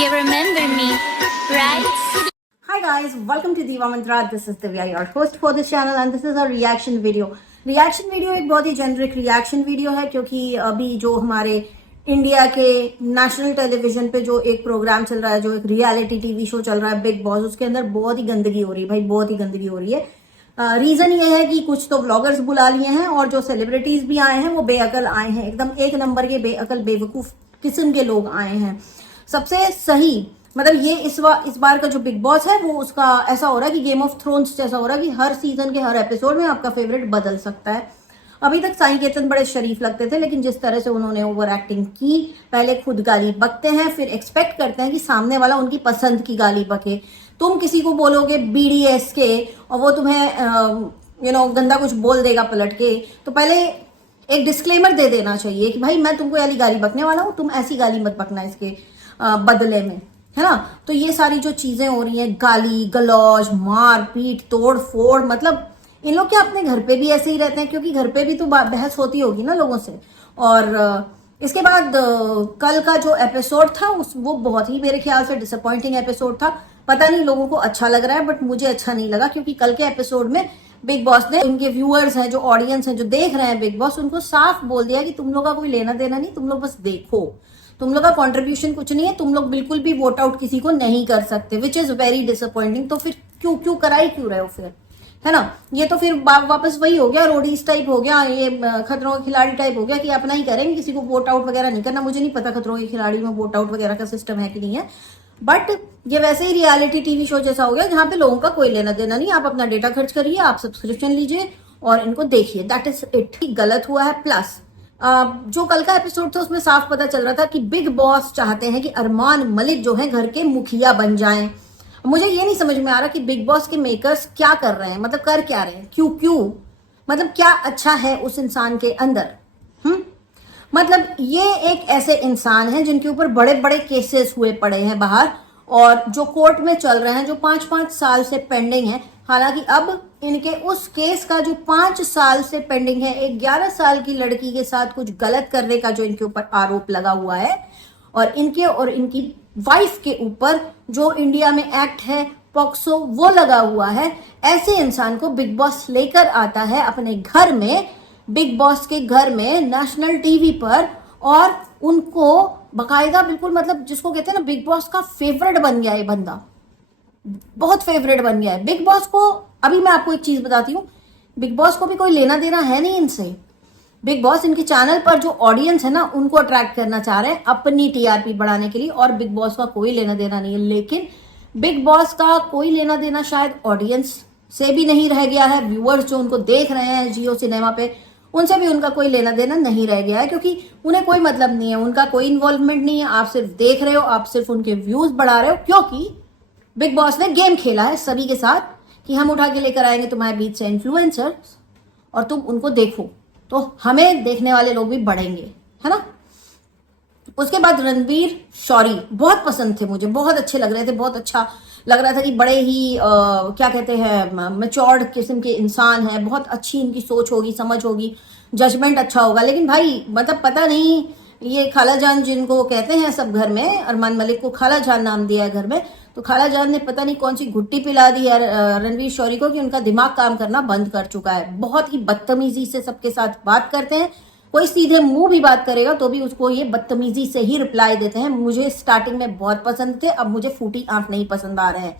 You remember me, right? Hi guys, welcome to Diva Mantra. This is Divya, your host for this channel and this is a reaction video. Reaction video एक बहुत ही generic reaction video है क्योंकि अभी जो हमारे India के national television पे जो एक प्रोग्राम चल रहा है, जो एक रियलिटी टीवी शो चल रहा है बिग बॉस, उसके अंदर बहुत ही गंदगी हो रही है भाई, बहुत ही गंदगी हो रही है। रीजन ये है कि कुछ तो व्लॉगर्स बुला लिए हैं और जो सेलिब्रिटीज भी आए हैं वो बेअकल आए हैं, एकदम एक नंबर के बेअकल बेवकूफ किस्म के लोग आए हैं। सबसे सही मतलब ये इस बार का जो बिग बॉस है वो उसका ऐसा हो रहा है कि गेम ऑफ थ्रोन्स जैसा हो रहा है कि हर सीजन के हर एपिसोड में आपका फेवरेट बदल सकता है। अभी तक साई केतन बड़े शरीफ लगते थे, लेकिन जिस तरह से उन्होंने ओवर एक्टिंग की, पहले खुद गाली बकते हैं, फिर एक्सपेक्ट करते हैं कि सामने वाला उनकी पसंद की गाली बके। तुम किसी को बोलोगे BDS के और वो तुम्हें गंदा कुछ बोल देगा पलट के, तो पहले एक डिस्क्लेमर दे देना चाहिए कि भाई मैं तुमको वाली गाली बकने वाला हूं, तुम ऐसी गाली मत बकना इसके बदले में, है ना। तो ये सारी जो चीजें हो रही हैं, गाली गलौज, मार पीट, तोड़ फोड़, मतलब इन लोग क्या अपने घर पे भी ऐसे ही रहते हैं? क्योंकि घर पे भी तो बहस होती होगी ना लोगों से। और इसके बाद कल का जो एपिसोड था वो बहुत ही मेरे ख्याल से डिसअपॉइंटिंग एपिसोड था। पता नहीं लोगों को अच्छा लग रहा है, बट मुझे अच्छा नहीं लगा क्योंकि कल के एपिसोड में बिग बॉस ने उनके व्यूअर्स हैं, जो ऑडियंस हैं, जो देख रहे हैं बिग बॉस, उनको साफ बोल दिया कि तुम लोग का कोई लेना देना नहीं, तुम लोग बस देखो, तुम लोग का कंट्रीब्यूशन कुछ नहीं है, तुम लोग बिल्कुल भी वोट आउट किसी को नहीं कर सकते, विच इज वेरी डिसअपॉइंटिंग। तो फिर क्यों कराई क्यों रहे हो फिर, है ना। ये तो फिर वापस वही हो गया, रोडीज टाइप हो गया, ये खतरों के खिलाड़ी टाइप हो गया कि अपना ही करेंगे, किसी को वोट आउट वगैरह नहीं करना। मुझे नहीं पता खतरों के खिलाड़ी में वोट आउट वगैरह का सिस्टम है कि नहीं है, बट ये वैसे ही रियलिटी टीवी शो जैसा हो गया जहां पे लोगों का कोई लेना देना नहीं। आप अपना डेटा खर्च करिए, आप सब्सक्रिप्शन लीजिए और इनको देखिए, दैट इज इट। गलत हुआ है। प्लस जो कल का एपिसोड था उसमें साफ पता चल रहा था कि बिग बॉस चाहते हैं कि अरमान मलिक जो है घर के मुखिया बन जाएं। मुझे ये नहीं समझ में आ रहा कि बिग बॉस के मेकर्स क्या कर रहे हैं, मतलब कर क्या रहे हैं, क्यों मतलब क्या अच्छा है उस इंसान के अंदर। मतलब ये एक ऐसे इंसान है जिनके ऊपर बड़े बड़े केसेस हुए पड़े हैं बाहर और जो कोर्ट में चल रहे हैं, जो 5-5 साल से पेंडिंग है। हालांकि अब इनके उस केस का जो 5 साल से पेंडिंग है, एक 11 साल की लड़की के साथ कुछ गलत करने का जो इनके ऊपर आरोप लगा हुआ है, और इनके और इनकी वाइफ के ऊपर जो इंडिया में एक्ट है पॉक्सो वो लगा हुआ है। ऐसे इंसान को बिग बॉस लेकर आता है अपने घर में, बिग बॉस के घर में, नेशनल टीवी पर, और उनको बकायदा बिल्कुल, मतलब जिसको कहते हैं ना, बिग बॉस का फेवरेट बन गया है बंदा, बहुत फेवरेट बन गया है बिग बॉस को। अभी मैं आपको एक चीज बताती हूँ, बिग बॉस को भी कोई लेना देना है नहीं इनसे। बिग बॉस इनके चैनल पर जो ऑडियंस है ना उनको अट्रैक्ट करना चाह रहे हैं अपनी TRP बढ़ाने के लिए, और बिग बॉस का कोई लेना देना नहीं है। लेकिन बिग बॉस का कोई लेना देना शायद ऑडियंस से भी नहीं रह गया है। व्यूअर्स जो उनको देख रहे हैं जियो सिनेमा पे, उनसे भी उनका कोई लेना देना नहीं रह गया है, क्योंकि उन्हें कोई मतलब नहीं है, उनका कोई इन्वॉल्वमेंट नहीं है। आप सिर्फ देख रहे हो, आप सिर्फ उनके व्यूज बढ़ा रहे हो, क्योंकि बिग बॉस ने गेम खेला है सभी के साथ कि हम उठा के लेकर आएंगे तुम्हारे बीच से इन्फ्लुएंसर और तुम उनको देखो, तो हमें देखने वाले लोग भी बढ़ेंगे, है ना। उसके बाद रणवीर शौरी बहुत पसंद थे मुझे, बहुत अच्छे लग रहे थे, बहुत अच्छा लग रहा था कि बड़े ही क्या कहते हैं, मैच्योर्ड किस्म के इंसान है, बहुत अच्छी इनकी सोच होगी, समझ होगी, जजमेंट अच्छा होगा। लेकिन भाई मतलब पता नहीं, ये खाला जान जिनको कहते हैं सब घर में, अरमान मलिक को खाला जान नाम दिया है घर में, तो खाला जान ने पता नहीं कौन सी घुट्टी पिला दी है रणवीर शौरी को कि उनका दिमाग काम करना बंद कर चुका है। बहुत ही बदतमीजी से सबके साथ बात करते हैं, कोई सीधे मुंह भी बात करेगा तो भी उसको ये बदतमीजी से ही रिप्लाई देते हैं। मुझे स्टार्टिंग में बहुत पसंद थे, अब मुझे फूटी आंख नहीं पसंद आ रहे हैं।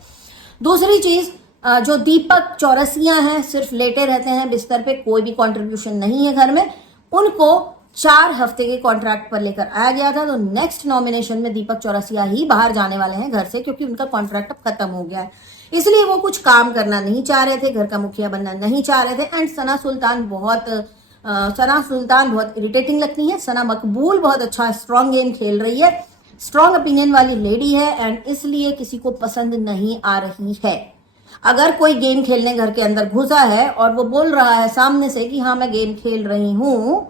दूसरी चीज, जो दीपक चौरसिया हैं, सिर्फ लेटे रहते हैं बिस्तर पे, कोई भी कंट्रीब्यूशन नहीं है घर में, उनको 4 हफ्ते के कॉन्ट्रैक्ट पर लेकर आया गया था। तो नेक्स्ट नॉमिनेशन में दीपक चौरसिया ही बाहर जाने वाले हैं घर से, क्योंकि उनका कॉन्ट्रैक्ट अब खत्म हो गया है, इसलिए वो कुछ काम करना नहीं चाह रहे थे, घर का मुखिया बनना नहीं चाह रहे थे। एंड सना सुल्तान बहुत इरिटेटिंग लगती है। सना मकबूल बहुत अच्छा स्ट्रॉन्ग गेम खेल रही है, स्ट्रॉन्ग ओपिनियन वाली लेडी है, एंड इसलिए किसी को पसंद नहीं आ रही है। अगर कोई गेम खेलने घर के अंदर घुसा है और वो बोल रहा है सामने से कि हाँ मैं गेम खेल रही हूं,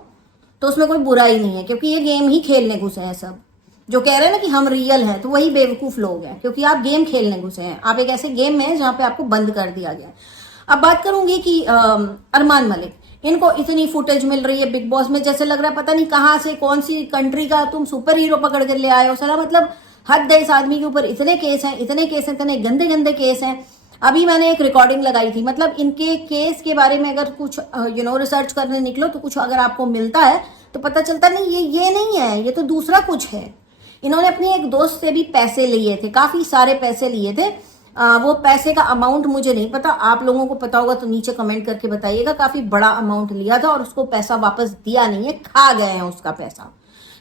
तो उसमें कोई बुराई नहीं है, क्योंकि ये गेम ही खेलने घुसे हैं सब। जो कह रहे हैं ना कि हम रियल हैं, तो वही बेवकूफ लोग हैं, क्योंकि आप गेम खेलने घुसे हैं। आप एक ऐसे गेम में हैं जहां पे आपको बंद कर दिया गया। अब बात करूंगी कि अरमान मलिक, इनको इतनी फुटेज मिल रही है बिग बॉस में, जैसे लग रहा है पता नहीं कहां से, कौन सी कंट्री का तुम सुपर हीरो पकड़ कर ले आए हो। साला मतलब हद है इस आदमी के ऊपर, इतने केस हैं, इतने गंदे गंदे केस हैं। अभी मैंने एक रिकॉर्डिंग लगाई थी, मतलब इनके केस के बारे में अगर कुछ रिसर्च करने निकलो तो कुछ अगर आपको मिलता है तो पता चलता नहीं ये नहीं है, ये तो दूसरा कुछ है। इन्होंने अपनी एक दोस्त से भी पैसे लिए थे, काफी सारे पैसे लिए थे। वो पैसे का अमाउंट मुझे नहीं पता, आप लोगों को पता होगा तो नीचे कमेंट करके बताइएगा। काफी बड़ा अमाउंट लिया था और उसको पैसा वापस दिया नहीं है, खा गए हैं उसका पैसा।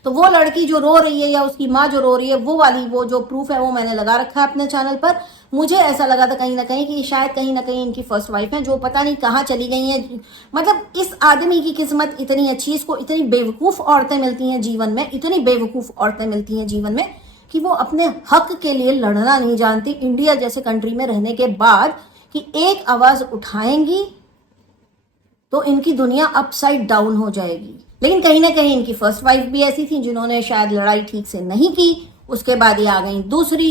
तो वो लड़की जो रो रही है या उसकी माँ जो रो रही है, वो जो प्रूफ है वो मैंने लगा रखा है अपने चैनल पर। मुझे ऐसा लगा था कहीं ना कहीं कि शायद कहीं ना कहीं इनकी फर्स्ट वाइफ है, जो पता नहीं कहाँ चली गई है। मतलब इस आदमी की किस्मत इतनी अच्छी, इसको इतनी बेवकूफ औरतें मिलती हैं जीवन में, इतनी बेवकूफ औरतें मिलती हैं जीवन में कि वो अपने हक के लिए लड़ना नहीं जानती। इंडिया जैसे कंट्री में रहने के बाद कि एक आवाज उठाएंगी तो इनकी दुनिया अपसाइड डाउन हो जाएगी। लेकिन कहीं ना कहीं इनकी फर्स्ट वाइफ भी ऐसी थी जिन्होंने शायद लड़ाई ठीक से नहीं की, उसके बाद ये आ गई दूसरी।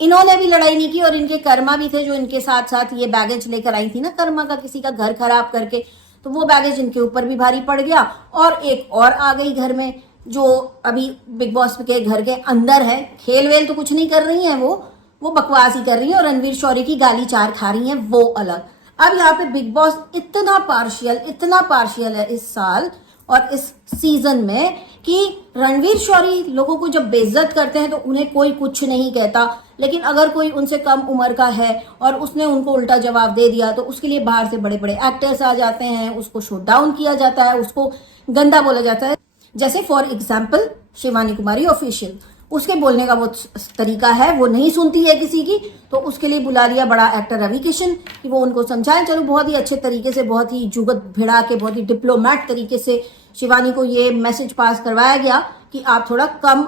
इन्होंने भी लड़ाई नहीं की और इनके कर्मा भी थे जो इनके साथ साथ ये बैगेज लेकर आई थी ना, कर्मा का, किसी का घर खराब करके, तो वो बैगेज इनके ऊपर भी भारी पड़ गया। और एक और आ गई घर में जो अभी बिग बॉस के घर के अंदर है। खेल वेल तो कुछ नहीं कर रही है, वो बकवास ही कर रही है और रणवीर शौरी की गाली चार खा रही है, वो अलग। अब यहाँ पे बिग बॉस इतना पार्शियल है इस साल और इस सीजन में कि रणवीर शौरी लोगों को जब बेइज्जत करते हैं तो उन्हें कोई कुछ नहीं कहता, लेकिन अगर कोई उनसे कम उम्र का है और उसने उनको उल्टा जवाब दे दिया तो उसके लिए बाहर से बड़े बड़े एक्टर्स आ जाते हैं, उसको शूट डाउन किया जाता है, उसको गंदा बोला जाता है। जैसे for example Shivani Kumari official, उसके बोलने का वो तरीका है, वो नहीं सुनती है किसी की, तो उसके लिए बुला लिया बड़ा एक्टर रवि किशन कि वो उनको समझाएं। चलो बहुत ही अच्छे तरीके से, बहुत ही जुगत भिड़ा के, बहुत ही डिप्लोमेट तरीके से शिवानी को ये मैसेज पास करवाया गया कि आप थोड़ा कम,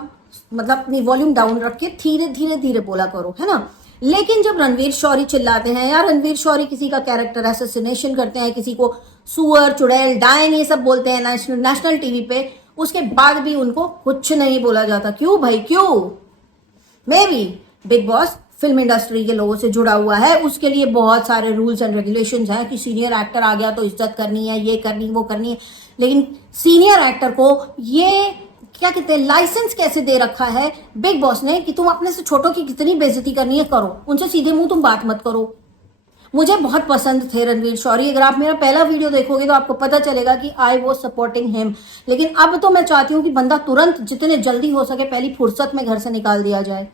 मतलब अपनी वॉल्यूम डाउन रख के धीरे बोला करो, है ना। लेकिन जब रणवीर शौरी चिल्लाते हैं या रणवीर शौरी किसी का कैरेक्टर असैसिनेशन करते हैं, किसी को सुअर, चुड़ैल, डायन ये सब बोलते हैं नेशनल टीवी पे, उसके बाद भी उनको कुछ नहीं बोला जाता। क्यों भाई, क्यों? May be big boss film industry के लोगों से जुड़ा हुआ है, उसके लिए बहुत सारे रूल्स एंड रेगुलेशंस हैं कि सीनियर एक्टर आ गया तो इज्जत करनी है, ये करनी वो करनी है। लेकिन सीनियर एक्टर को ये क्या कहते हैं, लाइसेंस कैसे दे रखा है बिग बॉस ने कि तुम अपने से छोटों की कितनी बेइज्जती करनी है करो, उनसे सीधे मुंह तुम बात मत करो। मुझे बहुत पसंद थे रणवीर शौरी, अगर आप मेरा पहला वीडियो देखोगे तो आपको पता चलेगा कि आई वॉज सपोर्टिंग हिम। लेकिन अब तो मैं चाहती हूं कि बंदा तुरंत जितने जल्दी हो सके पहली फुर्सत में घर से निकाल दिया जाए।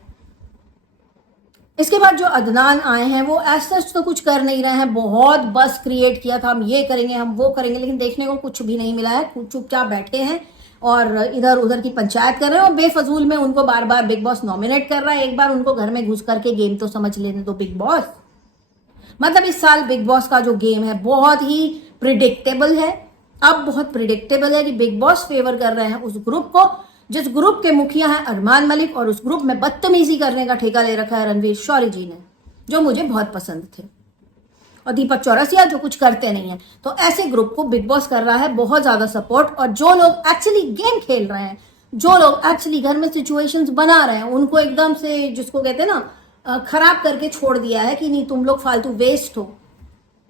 इसके बाद जो अदनान आए हैं वो ऐसा तो कुछ कर नहीं रहे हैं, बहुत बस क्रिएट किया था, हम ये करेंगे हम वो करेंगे, लेकिन देखने को कुछ भी नहीं मिला है। चुपचाप बैठे हैं और इधर उधर की पंचायत कर रहे हैं और बेफजूल में उनको बार बार बिग बॉस नॉमिनेट कर रहा है। एक बार उनको घर में घुस करके गेम तो समझ लेने दो बिग बॉस। मतलब इस साल बिग बॉस का जो गेम है बहुत ही प्रिडिक्टेबल है। अब बहुत प्रिडिक्टेबल है कि बिग बॉस फेवर कर रहे हैं उस ग्रुप को जिस ग्रुप के मुखिया हैं अरमान मलिक, और उस ग्रुप में बदतमीजी करने का ठेका ले रखा है रणवीर शौरी जी ने, जो मुझे बहुत पसंद थे, और दीपक चौरसिया जो कुछ करते नहीं है। तो ऐसे ग्रुप को बिग बॉस कर रहा है बहुत ज्यादा सपोर्ट। और जो लोग एक्चुअली गेम खेल रहे हैं, जो लोग एक्चुअली घर में सिचुएशंस बना रहे हैं, उनको एकदम से जिसको कहते हैं ना खराब करके छोड़ दिया है कि नहीं तुम लोग फालतू वेस्ट हो।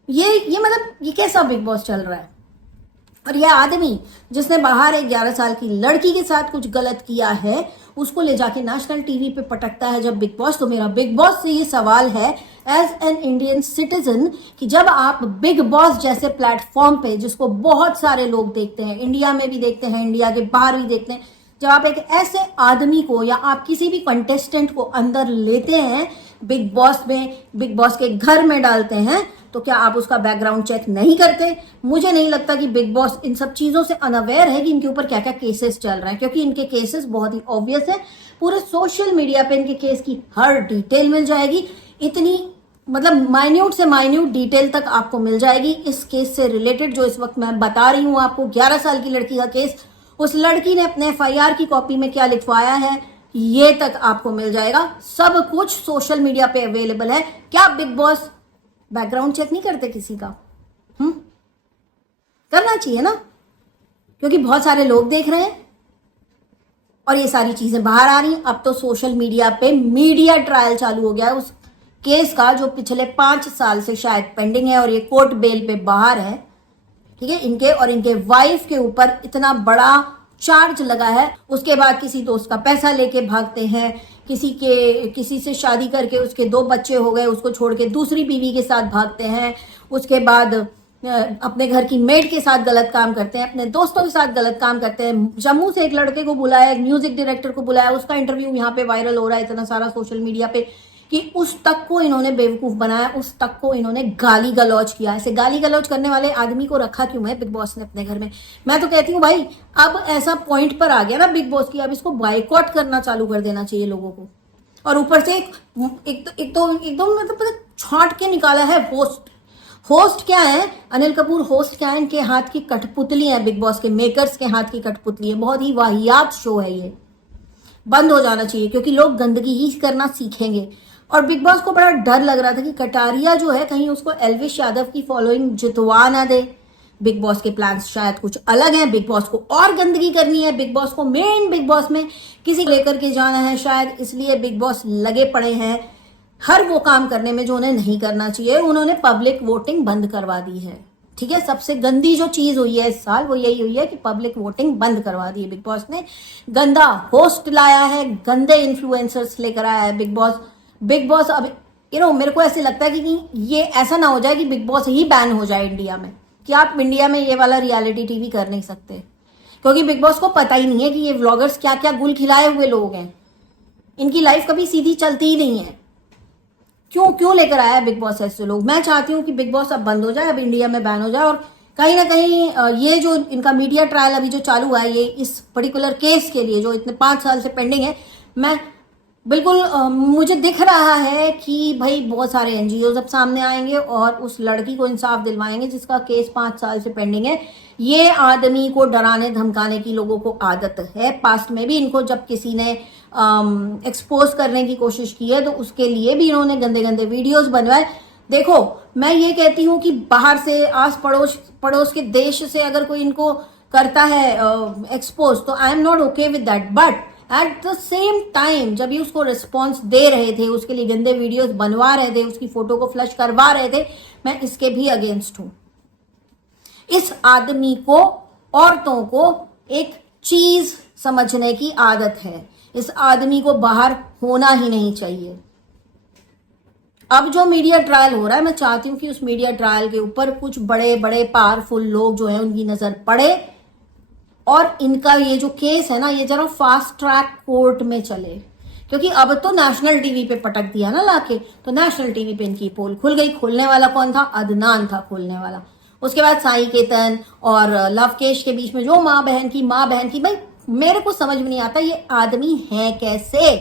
ये मतलब ये कैसा बिग बॉस चल रहा है। और यह आदमी जिसने बाहर एक 11 साल की लड़की के साथ कुछ गलत किया है उसको ले जाके नेशनल टीवी पे पटकता है जब बिग बॉस। तो मेरा बिग बॉस से ये सवाल है एज एन इंडियन सिटीजन कि जब आप बिग बॉस जैसे प्लेटफॉर्म पे, जिसको बहुत सारे लोग देखते हैं, इंडिया में भी देखते हैं, इंडिया के बाहर भी देखते हैं, जब आप एक ऐसे आदमी को या आप किसी भी कंटेस्टेंट को अंदर लेते हैं बिग बॉस में, बिग बॉस के घर में डालते हैं, तो क्या आप उसका बैकग्राउंड चेक नहीं करते? मुझे नहीं लगता कि बिग बॉस इन सब चीजों से अनअवेयर है कि इनके ऊपर क्या क्या केसेस चल रहे हैं, क्योंकि इनके केसेस बहुत ही ऑब्वियस है। पूरे सोशल मीडिया पे इनके केस की हर डिटेल मिल जाएगी, इतनी मतलब माइन्यूट से माइन्यूट डिटेल तक आपको मिल जाएगी इस केस से रिलेटेड जो इस वक्त मैं बता रही हूं आपको। 11 साल की लड़की का केस, उस लड़की ने अपने FIR की कॉपी में क्या लिखवाया है ये तक आपको मिल जाएगा। सब कुछ सोशल मीडिया पे अवेलेबल है। क्या बिग बॉस बैकग्राउंड चेक नहीं करते किसी का? करना चाहिए ना, क्योंकि बहुत सारे लोग देख रहे हैं और ये सारी चीजें बाहर आ रही हैं। अब तो सोशल मीडिया पे मीडिया ट्रायल चालू हो गया है उस केस का जो पिछले 5 साल से शायद पेंडिंग है और ये कोर्ट बेल पे बाहर है। ठीक है, इनके और इनके वाइफ के ऊपर इतना बड़ा चार्ज लगा है, उसके बाद किसी दोस्त का पैसा लेके भागते हैं, किसी से शादी करके उसके 2 बच्चे हो गए, उसको छोड़ के दूसरी बीवी के साथ भागते हैं, उसके बाद अपने घर की मेड के साथ गलत काम करते हैं, अपने दोस्तों के साथ गलत काम करते हैं। जम्मू से एक लड़के को बुलाया, एक म्यूजिक डायरेक्टर को बुलाया, उसका इंटरव्यू यहाँ पे वायरल हो रहा है इतना सारा सोशल मीडिया पे कि उस तक को इन्होंने बेवकूफ बनाया, उस तक को इन्होंने गाली गलौज किया। ऐसे गाली गलौज करने वाले आदमी को रखा क्यों है बिग बॉस ने अपने घर में? मैं तो कहती हूँ भाई, अब ऐसा पॉइंट पर आ गया ना बिग बॉस की, अब इसको बाइकआउट करना चालू कर देना चाहिए लोगों को। और ऊपर से एकदम मतलब छांट के निकाला है होस्ट क्या है? अनिल कपूर होस्ट क्या है? इनके हाथ की कठपुतली है, बिग बॉस के मेकर्स के हाथ की कठपुतली है। बहुत ही वाहियात शो है ये, बंद हो जाना चाहिए क्योंकि लोग गंदगी ही करना सीखेंगे। और बिग बॉस को बड़ा डर लग रहा था कि कटारिया जो है कहीं उसको एल्विश यादव की फॉलोइंग जितवा ना दे। बिग बॉस के प्लान्स शायद कुछ अलग हैं, बिग बॉस को और गंदगी करनी है, बिग बॉस को मेन बिग बॉस में किसी को लेकर के जाना है शायद, इसलिए बिग बॉस लगे पड़े हैं हर वो काम करने में जो उन्हें नहीं करना चाहिए। उन्होंने पब्लिक वोटिंग बंद करवा दी है। ठीक है, सबसे गंदी जो चीज हुई है इस साल वो यही हुई है कि पब्लिक वोटिंग बंद करवा दी है बिग बॉस ने। गंदा होस्ट लाया है, गंदे इन्फ्लुएंसर्स लेकर आया है बिग बॉस। अब मेरे को ऐसे लगता है कि ये ऐसा ना हो जाए कि बिग बॉस ही बैन हो जाए इंडिया में, कि आप इंडिया में ये वाला रियलिटी टीवी कर नहीं सकते, क्योंकि बिग बॉस को पता ही नहीं है कि ये व्लॉगर्स क्या क्या गुल खिलाए हुए लोग हैं। इनकी लाइफ कभी सीधी चलती ही नहीं है। क्यों लेकर आया बिग बॉस ऐसे लोग? मैं चाहती हूँ कि बिग बॉस अब बंद हो जाए, अब इंडिया में बैन हो जाए। और कहीं ना कहीं ये जो इनका मीडिया ट्रायल अभी जो चालू हुआ है, ये इस पर्टिकुलर केस के लिए जो इतने 5 साल से पेंडिंग है, मैं बिल्कुल मुझे दिख रहा है कि भाई बहुत सारे एनजीओ अब सामने आएंगे और उस लड़की को इंसाफ दिलवाएंगे जिसका केस 5 साल से पेंडिंग है। ये आदमी को डराने धमकाने की लोगों को आदत है। पास्ट में भी इनको जब किसी ने एक्सपोज करने की कोशिश की है तो उसके लिए भी इन्होंने गंदे गंदे वीडियोस बनवाए। देखो, मैं ये कहती हूँ कि बाहर से आस पड़ोस के देश से अगर कोई इनको करता है एक्सपोज, तो I am not okay with that. But at the same time जब ये उसको रिस्पॉन्स दे रहे थे, उसके लिए गंदे वीडियोस बनवा रहे थे, उसकी फोटो को फ्लश करवा रहे थे, मैं इसके भी अगेंस्ट हूं। इस आदमी को, औरतों को एक चीज समझने की आदत है। इस आदमी को बाहर होना ही नहीं चाहिए। अब जो मीडिया ट्रायल हो रहा है, मैं चाहती हूं कि उस मीडिया ट्रायल के ऊपर कुछ बड़े बड़े पावरफुल लोग जो हैं उनकी नजर पड़े और इनका ये जो केस है ना, ये जरा फास्ट ट्रैक कोर्ट में चले। क्योंकि अब तो नेशनल टीवी पे पटक दिया ना लाके, तो नेशनल टीवी पे इनकी पोल खुल गई। खोलने वाला कौन था? अदनान था खोलने वाला। उसके बाद साई केतन और लवकेश के बीच में जो माँ बहन की भाई मेरे को समझ में नहीं आता ये आदमी है कैसे।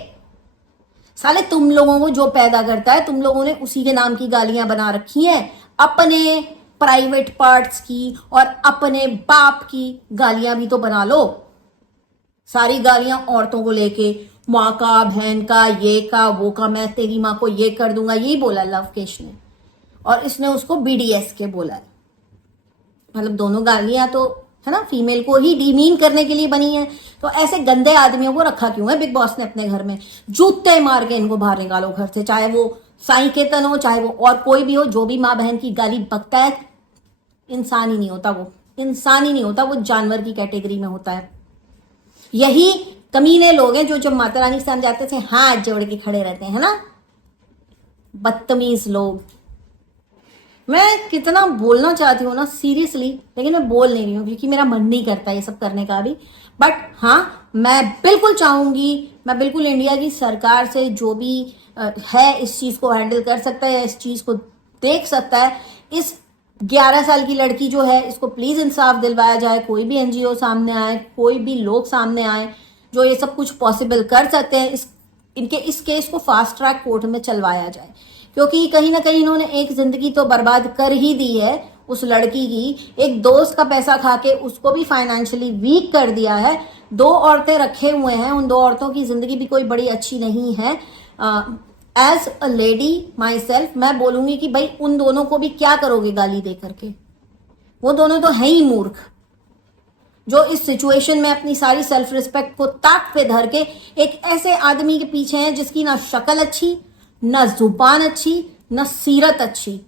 साले तुम लोगों को जो पैदा करता है, तुम लोगों ने उसी के नाम की गालियां बना रखी हैं। अपने प्राइवेट पार्ट्स की और अपने बाप की गालियां भी तो बना लो। सारी गालियां औरतों को लेके, माँ का, बहन का, ये का, वो का, मैं तेरी माँ को ये कर दूंगा, यही बोला लवकेश ने। और इसने उसको बीडीएस के बोला है। मतलब दोनों गालियां तो है ना फीमेल को ही डीमीन करने के लिए बनी है। तो ऐसे गंदे आदमियों को रखा क्यों है बिग बॉस ने अपने घर में? जूते मार के इनको बाहर निकालो घर से, चाहे वो साई केतन हो, चाहे वो और कोई भी हो। जो भी माँ बहन की गाली बकता है, इंसान ही नहीं होता वो, इंसान ही नहीं होता वो, जानवर की कैटेगरी में होता है। यही कमीने लोग हैं जो जब माता रानी के सामने जाते थे हाथ जोड़ के खड़े रहते हैं, है ना, बदतमीज लोग। मैं कितना बोलना चाहती हूँ ना सीरियसली, लेकिन मैं बोल नहीं रही हूँ क्योंकि मेरा मन नहीं करता ये सब करने का भी। बट हाँ, मैं बिल्कुल चाहूंगी, मैं बिल्कुल इंडिया की सरकार से जो भी है इस चीज को हैंडल कर सकता है, इस चीज को देख सकता है, इस 11 साल की लड़की जो है इसको प्लीज इंसाफ दिलवाया जाए। कोई भी एनजीओ सामने आए, कोई भी लोग सामने आए जो ये सब कुछ पॉसिबल कर सकते हैं, इस केस को फास्ट ट्रैक कोर्ट में चलवाया जाए। क्योंकि कहीं ना कहीं इन्होंने एक जिंदगी तो बर्बाद कर ही दी है उस लड़की की। एक दोस्त का पैसा खा के उसको भी फाइनेंशियली वीक कर दिया है। 2 औरतें रखे हुए हैं, उन 2 औरतों की जिंदगी भी कोई बड़ी अच्छी नहीं है। As a lady myself मैं बोलूंगी कि भाई उन दोनों को भी क्या करोगे गाली दे करके? वो दोनों तो है ही मूर्ख, जो इस सिचुएशन में अपनी सारी सेल्फ रिस्पेक्ट को ताक पे धर के एक ऐसे आदमी के पीछे हैं जिसकी ना शक्ल अच्छी, ना जुबान अच्छी, ना सीरत अच्छी,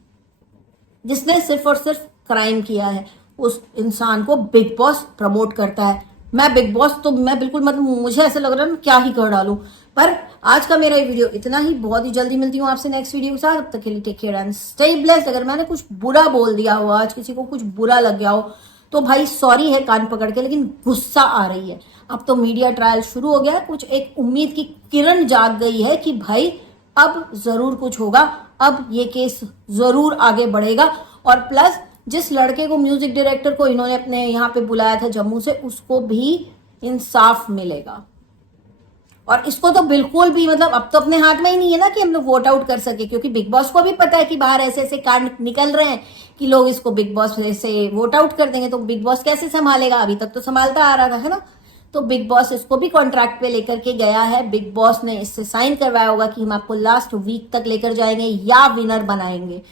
जिसने सिर्फ और सिर्फ क्राइम किया है। उस इंसान को बिग बॉस प्रमोट करता है। मैं बिग बॉस तो मैं बिल्कुल मतलब मुझे ऐसा लग रहा है ना क्या ही कर डालूं। पर आज का मेरा ये वीडियो इतना ही, बहुत ही जल्दी मिलती हूँ आपसे नेक्स्ट वीडियो के साथ। तब तक के लिए take care and stay blessed. अगर मैंने कुछ बुरा बोल दिया हो, आज किसी को कुछ बुरा लग गया हो, तो भाई सॉरी है कान पकड़ के, लेकिन गुस्सा आ रही है। अब तो मीडिया ट्रायल शुरू हो गया है, कुछ एक उम्मीद की किरण जाग गई है कि भाई अब जरूर कुछ होगा, अब ये केस जरूर आगे बढ़ेगा। और प्लस जिस लड़के को, म्यूजिक डायरेक्टर को इन्होंने अपने यहाँ पे बुलाया था जम्मू से, उसको भी इंसाफ मिलेगा। और इसको तो बिल्कुल भी, मतलब अब तो अपने हाथ में ही नहीं है ना कि हम लोग वोट आउट कर सके, क्योंकि बिग बॉस को भी पता है कि बाहर ऐसे ऐसे कांड निकल रहे हैं कि लोग इसको बिग बॉस से वोट आउट कर देंगे, तो बिग बॉस कैसे संभालेगा? अभी तक तो संभालता आ रहा था, है ना। तो बिग बॉस इसको भी कॉन्ट्रैक्ट पे लेकर के गया है। बिग बॉस ने इससे साइन करवाया होगा कि हम आपको लास्ट वीक तक लेकर जाएंगे या विनर बनाएंगे।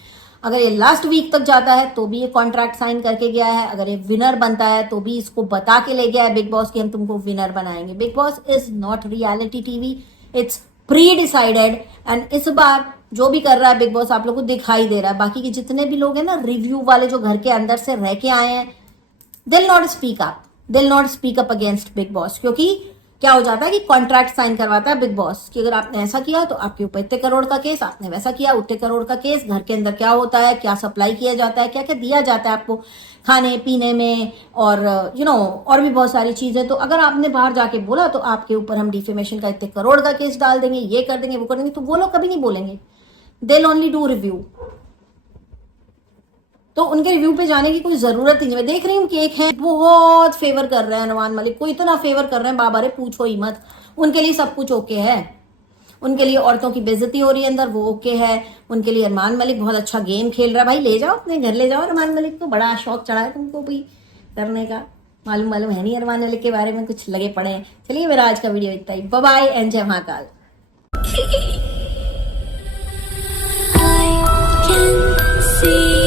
अगर ये लास्ट वीक तक जाता है तो भी ये कॉन्ट्रैक्ट साइन करके गया है, अगर ये विनर बनता है तो भी इसको बता के ले गया है बिग बॉस कि हम तुमको विनर बनाएंगे। Big boss is not reality TV, it's pre decided. And इस बार जो भी कर रहा है बिग बॉस आप लोग को दिखाई दे रहा है। बाकी के जितने भी लोग हैं ना, रिव्यू वाले जो घर के अंदर से रह के आए हैं, they'll not speak up, they'll not speak up against big boss. क्योंकि क्या हो जाता है कि कॉन्ट्रैक्ट साइन करवाता है बिग बॉस कि अगर आपने ऐसा किया तो आपके ऊपर इतने करोड़ का केस, आपने वैसा किया उतने करोड़ का केस। घर के अंदर क्या होता है, क्या सप्लाई किया जाता है, क्या क्या दिया जाता है आपको खाने पीने में, और और भी बहुत सारी चीजें। तो अगर आपने बाहर जाके बोला तो आपके ऊपर हम डिफेमेशन का इतने करोड़ का केस डाल देंगे, ये कर देंगे, वो कर देंगे। तो वो लोग कभी नहीं बोलेंगे, they will only do review. तो उनके रिव्यू पे जाने की कोई जरूरत ही नहीं। मैं देख रही हूँ कि एक है बहुत फेवर कर रहे हैं अरमान मलिक को, इतना फेवर कर रहे हैं बाबा रे पूछो ही मत। उनके लिए सब कुछ ओके है, उनके लिए औरतों की बेइज्जती हो रही है अंदर, वो ओके है। उनके लिए अरमान मलिक बहुत अच्छा गेम खेल रहा है। भाई ले जाओ अपने घर, ले जाओ अरमान मलिक को, बड़ा शौक चढ़ा है तुमको भी करने का। मालूम है नहीं अरमान मलिक के बारे में, कुछ लगे पड़े हैं। चलिए मेरा आज का वीडियो इतना ही, बाय बाय एंड जय महाकाल। I can see